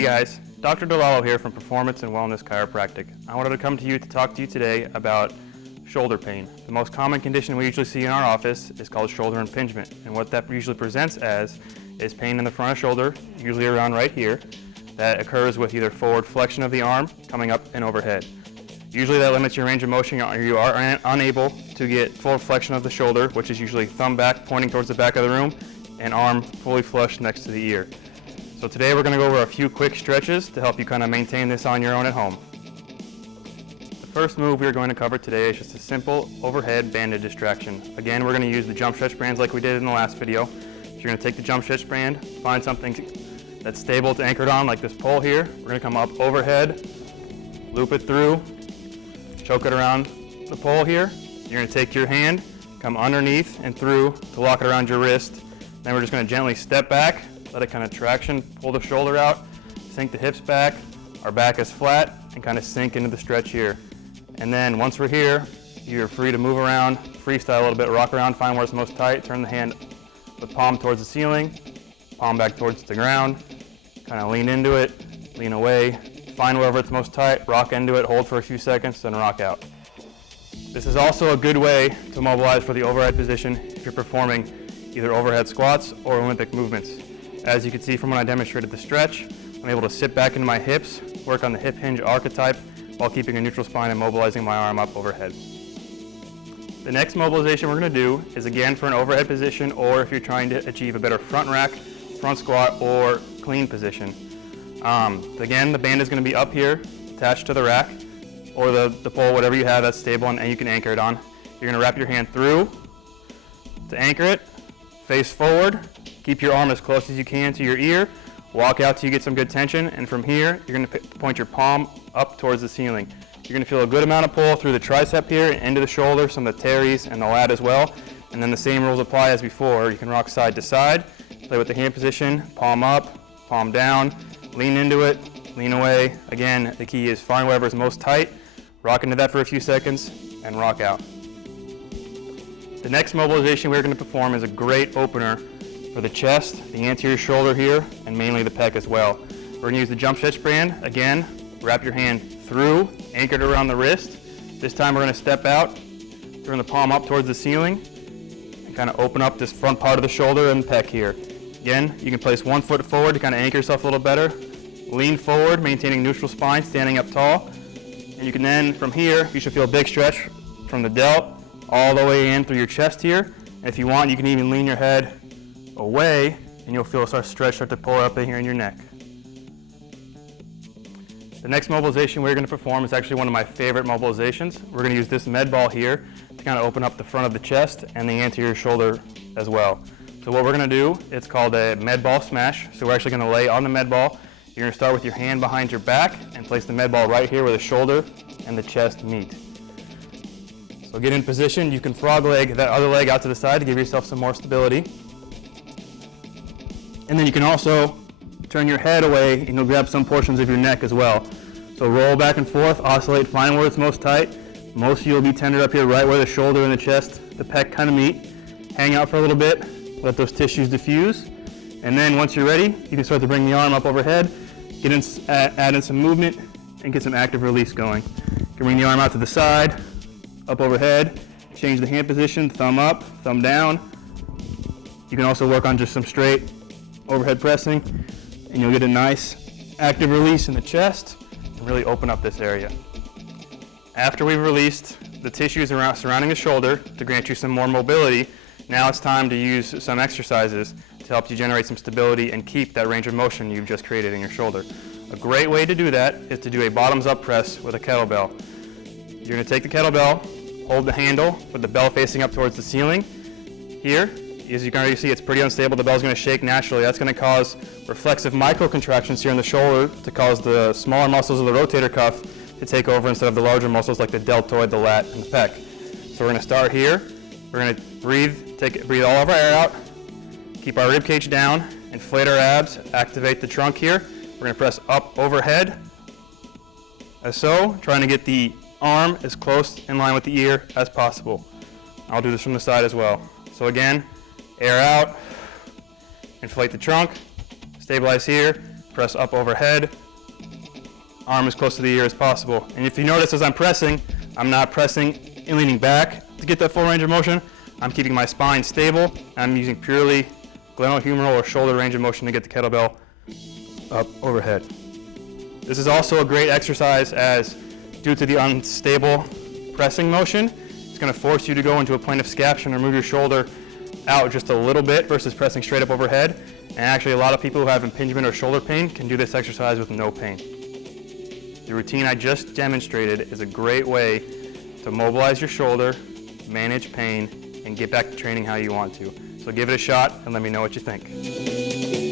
Hey guys, Dr. DiLallo here from Performance and Wellness Chiropractic. I wanted to come to you to talk to you today about shoulder pain. The most common condition we usually see in our office is called shoulder impingement, and what that usually presents as is pain in the front of shoulder, usually around right here, that occurs with either forward flexion of the arm coming up and overhead. Usually that limits your range of motion. You are unable to get full flexion of the shoulder, which is usually thumb back pointing towards the back of the room and arm fully flushed next to the ear. So today we're going to go over a few quick stretches to help you kind of maintain this on your own at home. The first move we're going to cover today is just a simple overhead banded distraction. Again, we're going to use the jump stretch bands like we did in the last video. So you're going to take the jump stretch band, find something that's stable to anchor it on, like this pole here. We're going to come up overhead, loop it through, choke it around the pole here. You're going to take your hand, come underneath and through to lock it around your wrist. Then we're just going to gently step back, let it kind of traction, pull the shoulder out, sink the hips back, our back is flat, and kind of sink into the stretch here. And then once we're here, you're free to move around, freestyle a little bit, rock around, find where it's most tight, turn the hand, the palm towards the ceiling, palm back towards the ground, kind of lean into it, lean away, find wherever it's most tight, rock into it, hold for a few seconds, then rock out. This is also a good way to mobilize for the overhead position if you're performing either overhead squats or Olympic movements. As you can see from when I demonstrated the stretch, I'm able to sit back into my hips, work on the hip hinge archetype while keeping a neutral spine and mobilizing my arm up overhead. The next mobilization we're going to do is again for an overhead position, or if you're trying to achieve a better front rack, front squat, or clean position. Again, the band is going to be up here, attached to the rack, or the pole, whatever you have that's stable and you can anchor it on. You're going to wrap your hand through to anchor it, face forward, keep your arm as close as you can to your ear, walk out till you get some good tension, and from here, you're going to point your palm up towards the ceiling. You're going to feel a good amount of pull through the tricep here, into the shoulder, some of the teres, and the lat as well. And then the same rules apply as before. You can rock side to side, play with the hand position, palm up, palm down, lean into it, lean away. Again, the key is find wherever is most tight, rock into that for a few seconds, and rock out. The next mobilization we're going to perform is a great opener for the chest, the anterior shoulder here, and mainly the pec as well. We're going to use the jump stretch band. Again, wrap your hand through, anchored around the wrist. This time we're going to step out, turn the palm up towards the ceiling, and kind of open up this front part of the shoulder and pec here. Again, you can place one foot forward to kind of anchor yourself a little better. Lean forward, maintaining neutral spine, standing up tall. And you can then, from here, you should feel a big stretch from the delt all the way in through your chest here. And if you want, you can even lean your head away, and you'll feel a stretch start to pull up in here in your neck. The next mobilization we're going to perform is actually one of my favorite mobilizations. We're going to use this med ball here to kind of open up the front of the chest and the anterior shoulder as well. So what we're going to do, it's called a med ball smash. So we're actually going to lay on the med ball. You're going to start with your hand behind your back and place the med ball right here where the shoulder and the chest meet. So get in position. You can frog leg that other leg out to the side to give yourself some more stability. And then you can also turn your head away and you'll grab some portions of your neck as well. So roll back and forth, oscillate, find where it's most tight. Most of you will be tendered up here right where the shoulder and the chest, the pec kind of meet. Hang out for a little bit, let those tissues diffuse. And then once you're ready, you can start to bring the arm up overhead, add in some movement, and get some active release going. You can bring the arm out to the side, up overhead, change the hand position, thumb up, thumb down. You can also work on just some straight overhead pressing, and you'll get a nice active release in the chest and really open up this area. After we've released the tissues surrounding the shoulder to grant you some more mobility, now it's time to use some exercises to help you generate some stability and keep that range of motion you've just created in your shoulder. A great way to do that is to do a bottoms-up press with a kettlebell. You're going to take the kettlebell, hold the handle with the bell facing up towards the ceiling. Here, as you can already see, it's pretty unstable. The bell's going to shake naturally. That's going to cause reflexive micro-contractions here in the shoulder to cause the smaller muscles of the rotator cuff to take over instead of the larger muscles like the deltoid, the lat, and the pec. So we're going to start here. We're going to breathe all of our air out, keep our rib cage down, inflate our abs, activate the trunk here. We're going to press up overhead, as so, trying to get the arm as close in line with the ear as possible. I'll do this from the side as well. So again, air out, inflate the trunk, stabilize here, Press up overhead, arm as close to the ear as possible. And if you notice as I'm pressing, I'm not pressing and leaning back to get that full range of motion. I'm keeping my spine stable. I'm using purely glenohumeral or shoulder range of motion to get the kettlebell up overhead. This is also a great exercise as, due to the unstable pressing motion, it's going to force you to go into a plane of scaption or move your shoulder out just a little bit versus pressing straight up overhead. And actually a lot of people who have impingement or shoulder pain can do this exercise with no pain. The routine I just demonstrated is a great way to mobilize your shoulder, manage pain, and get back to training how you want to. So give it a shot and let me know what you think.